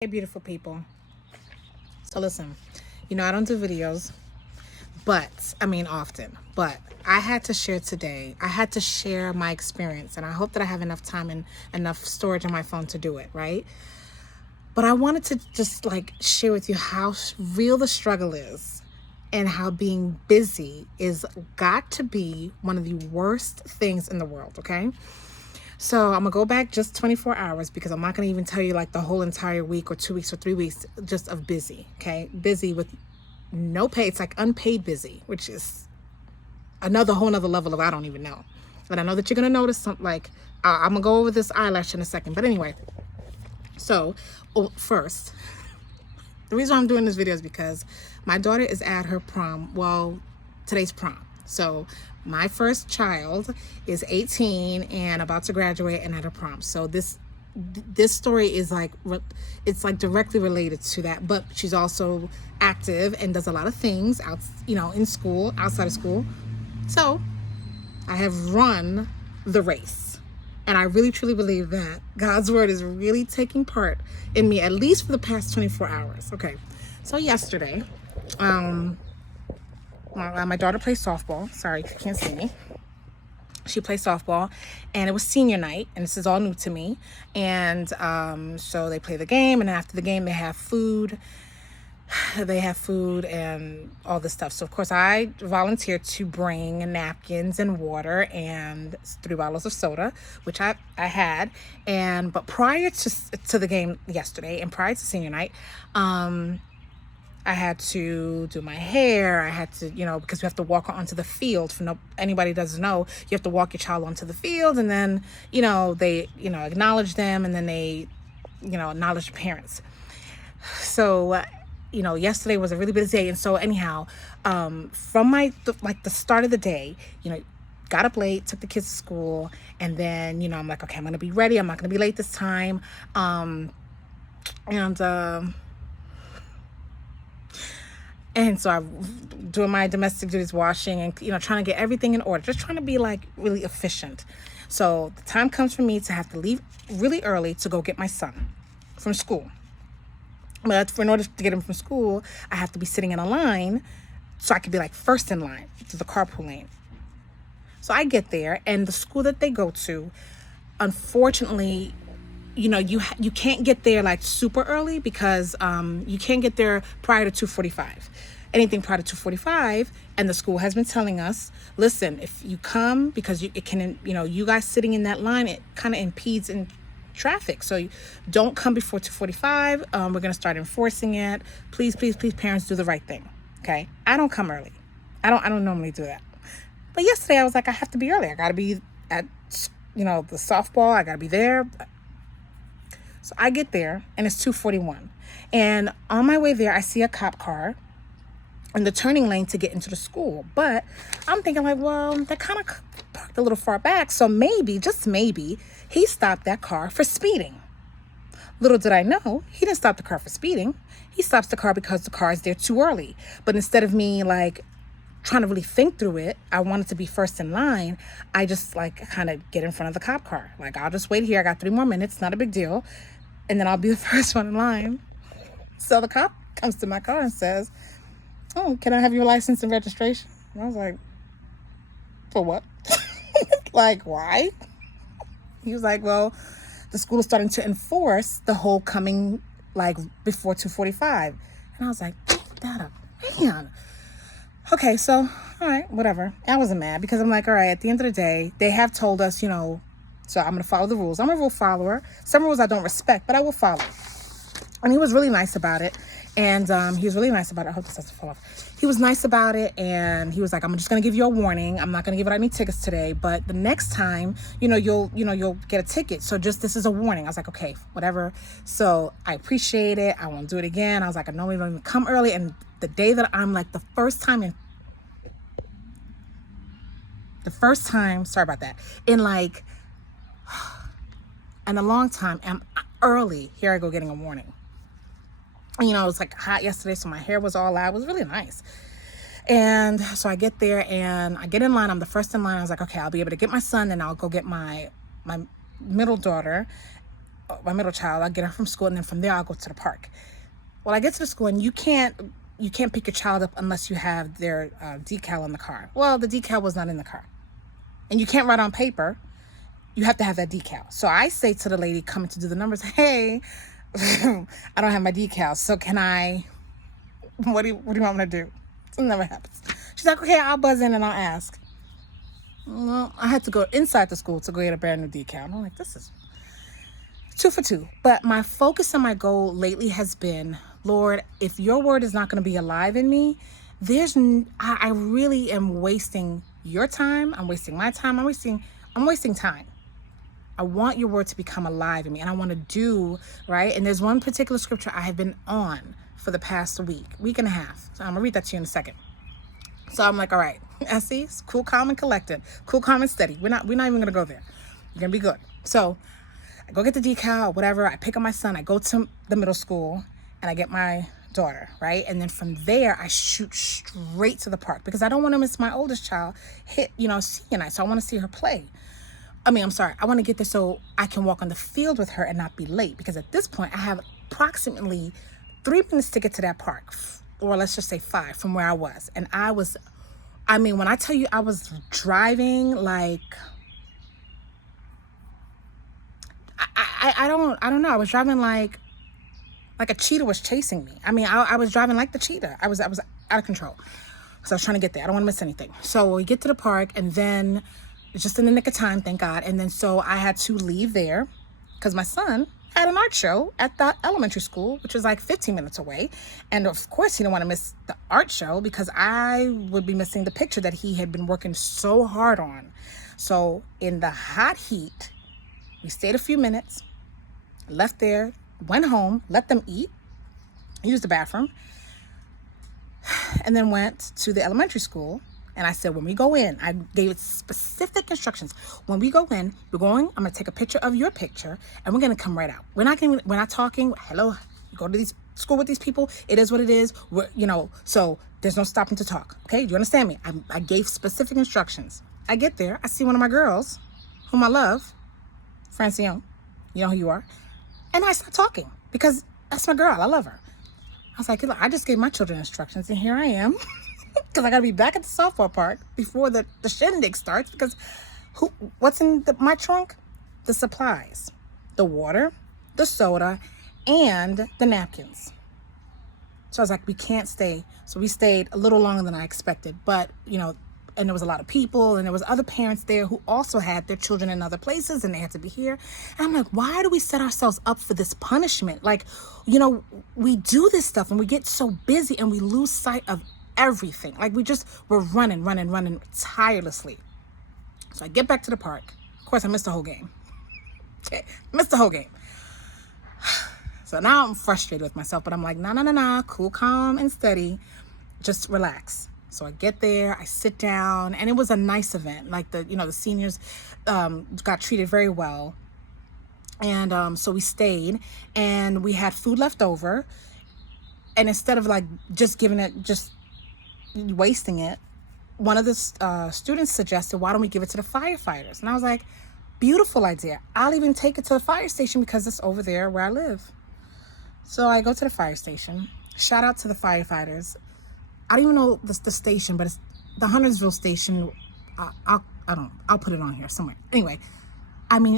Hey, beautiful people. So listen, I don't do videos, often, but I had to share today. I had to share my experience, and I hope that I have enough time and enough storage on my phone to do it, right? But I wanted to just share with you how real the struggle is and how being busy is got to be one of the worst things in the world, okay? So I'm gonna go back just 24 hours because I'm not gonna even tell you the whole entire week or 2 weeks or 3 weeks just of busy. Okay, busy with no pay. It's like unpaid busy, which is another whole nother level of I don't even know. But I know that you're gonna notice something I'm gonna go over this eyelash in a second. But anyway, so first, the reason I'm doing this video is because my daughter is at her prom. Well, today's prom. So my first child is 18 and about to graduate and at her prom. So this story is it's directly related to that, but she's also active and does a lot of things out, in school, outside of school. So I have run the race. And I really, truly believe that God's word is really taking part in me, at least for the past 24 hours. Okay. So yesterday, my daughter plays softball. Sorry, you can't see me. She plays softball, and it was senior night, and this is all new to me. And so they play the game, and after the game, they have food. They have food and all this stuff. So of course I volunteered to bring napkins and water and 3 bottles of soda, which I had. But prior to the game yesterday and prior to senior night, I had to do my hair. I had to, because we have to walk onto the field. For anybody doesn't know, you have to walk your child onto the field, and then, they, acknowledge them, and then they, acknowledge the parents. So, yesterday was a really busy day. And so anyhow, from the start of the day, got up late, took the kids to school, and then, I'm like, okay, I'm going to be ready. I'm not going to be late this time. And so I'm doing my domestic duties, washing and, trying to get everything in order, just trying to be really efficient. So the time comes for me to have to leave really early to go get my son from school. But in order to get him from school, I have to be sitting in a line so I could be first in line to the carpool lane. So I get there, and the school that they go to, unfortunately, you can't get there super early because you can't get there prior to 2:45. Anything prior to 2:45, and the school has been telling us, listen, if you come, because it can, you guys sitting in that line, it kind of impedes in traffic. So don't come before 2:45. We're going to start enforcing it. Please, please, please, parents, do the right thing. Okay. I don't come early. I don't normally do that. But yesterday I was like, I have to be early. I got to be at, the softball. I got to be there. So I get there, and it's 2:41. And on my way there, I see a cop car in the turning lane to get into the school. But I'm thinking well, that kind of parked a little far back. So maybe, just maybe, he stopped that car for speeding. Little did I know, he didn't stop the car for speeding. He stops the car because the car is there too early. But instead of me trying to really think through it, I wanted to be first in line. I just kind of get in front of the cop car. I'll just wait here. I got 3 more minutes. Not a big deal. And then I'll be the first one in line. So the cop comes to my car and says, oh, can I have your license and registration? And I was like, for what? Why? He was like, well, the school is starting to enforce the whole coming before 2:45. And I was like, that up, man. Okay, so, all right, whatever. I wasn't mad because I'm all right, at the end of the day, they have told us, so I'm going to follow the rules. I'm a rule follower. Some rules I don't respect, but I will follow. And he was really nice about it. And he was really nice about it. I hope this doesn't fall off. He was nice about it. And he was like, I'm just going to give you a warning. I'm not going to give out any tickets today. But the next time, you'll get a ticket. So this is a warning. I was like, okay, whatever. So I appreciate it. I won't do it again. I was like, I normally don't even come early. And the day that I'm the first time, sorry about that, in a long time, I'm early. Here I go getting a warning. It was hot yesterday, so my hair was all out. It was really nice. And so I get there and I get in line. I'm the first in line. I was like, okay, I'll be able to get my son, and I'll go get my middle daughter. my middle child, I'll get her from school, and then from there I'll go to the park. Well, I get to the school, and you can't pick your child up unless you have their decal in the car. Well, the decal was not in the car, and you can't write on paper. You have to have that decal. So I say to the lady coming to do the numbers, hey, I don't have my decal, so can I, what do you want me to do? It never happens. She's like, okay, I'll buzz in and I'll ask. Well, I had to go inside the school to go get a brand new decal. And I'm like, this is 2 for 2. But my focus and my goal lately has been, Lord, if your word is not going to be alive in me, I really am wasting your time. I'm wasting my time. I'm wasting time. I want your word to become alive in me, and I want to do right. And there's one particular scripture I have been on for the past week and a half. So I'm gonna read that to you in a second. So I'm like, all right, Essie, it's cool, calm, and collected. Cool, calm, and steady. We're not even gonna go there. You're gonna be good. So I go get the decal, whatever. I pick up my son. I go to the middle school, and I get my daughter, right? And then from there, I shoot straight to the park because I don't want to miss my oldest child hit, senior night. So I want to see her play. I want to get there so I can walk on the field with her and not be late, because at this point I have approximately 3 minutes to get to that park, or let's just say 5 from where I was. And when I tell you I was driving like, I don't know. I was driving like a cheetah was chasing me. I was driving like the cheetah. I was out of control. So I was trying to get there. I don't want to miss anything. So we get to the park, and then it's just in the nick of time, thank God. And then so I had to leave there because my son had an art show at the elementary school, which was like 15 minutes away. And of course he didn't want to miss the art show because I would be missing the picture that he had been working so hard on. So in the hot heat, we stayed a few minutes, left there, went home, let them eat, used the bathroom, and then went to the elementary school. And I said, when we go in, I gave it specific instructions. When we go in, I'm going to take a picture of your picture, and we're going to come right out. We're not talking, hello, you go to school with these people. It is what it is. So there's no stopping to talk. Okay. Do you understand me? I gave specific instructions. I get there. I see one of my girls whom I love, Francione. You know who you are. And I start talking because that's my girl. I love her. I was like, look, I just gave my children instructions, and here I am. Because I got to be back at the softball park before the shindig starts. Because what's in my trunk? The supplies, the water, the soda, and the napkins. So I was like, we can't stay. So we stayed a little longer than I expected. But, and there was a lot of people, and there was other parents there who also had their children in other places, and they had to be here. And I'm like, why do we set ourselves up for this punishment? Like, we do this stuff, and we get so busy, and we lose sight of everything. Like we're running tirelessly. So I get back to the park. Of course, I missed the whole game. Okay, missed the whole game. So now I'm frustrated with myself, but I'm like, nah, cool, calm, and steady. Just relax. So I get there, I sit down, and it was a nice event. Like the seniors got treated very well. And so we stayed, and we had food left over. And instead of like just giving it, just wasting it, one of the students suggested, why don't we give it to the firefighters? And I was like, beautiful idea. I'll even take it to the fire station because it's over there where I live. So I go to the fire station. Shout out to the firefighters. I don't even know the station, but it's the Huntersville station. I'll put it on here somewhere. Anyway,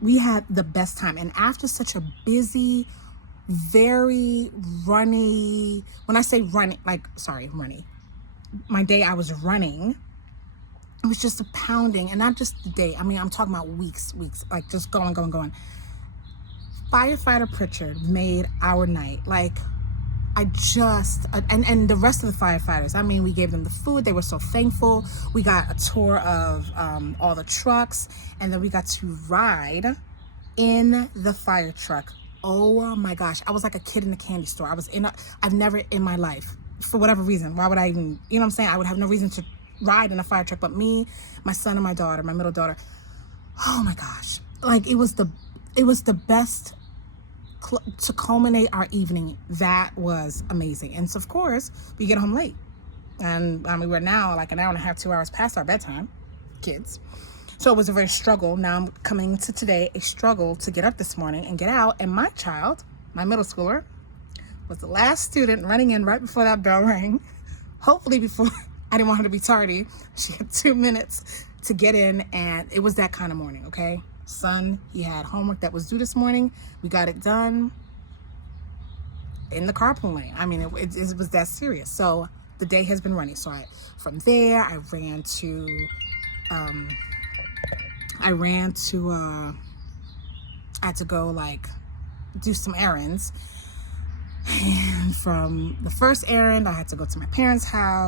we had the best time. And after such a busy, very runny, when I say running, runny, my day I was running, it was just a pounding, and not just the day. I'm talking about weeks, like just going. Firefighter Pritchard made our night. Like, and the rest of the firefighters, we gave them the food. They were so thankful. We got a tour of all the trucks, and then we got to ride in the fire truck. Oh my gosh, I was like a kid in a candy store. I've never in my life, for whatever reason, why would I even, I would have no reason to ride in a fire truck, but me, my son, and my daughter, my middle daughter, oh my gosh, like it was the best to culminate our evening. That was amazing. And so of course we get home late, and we're now like an hour and a half, 2 hours past our bedtime, kids. So it was a very struggle. Now I'm coming to today, a struggle to get up this morning and get out. And my child, my middle schooler, was the last student running in right before that bell rang. Hopefully before, I didn't want her to be tardy. She had 2 minutes to get in, and it was that kind of morning, okay? Son, he had homework that was due this morning. We got it done in the carpool lane. I mean, it was that serious. So the day has been running. So from there, I had to go like do some errands. And from the first errand, I had to go to my parents' house.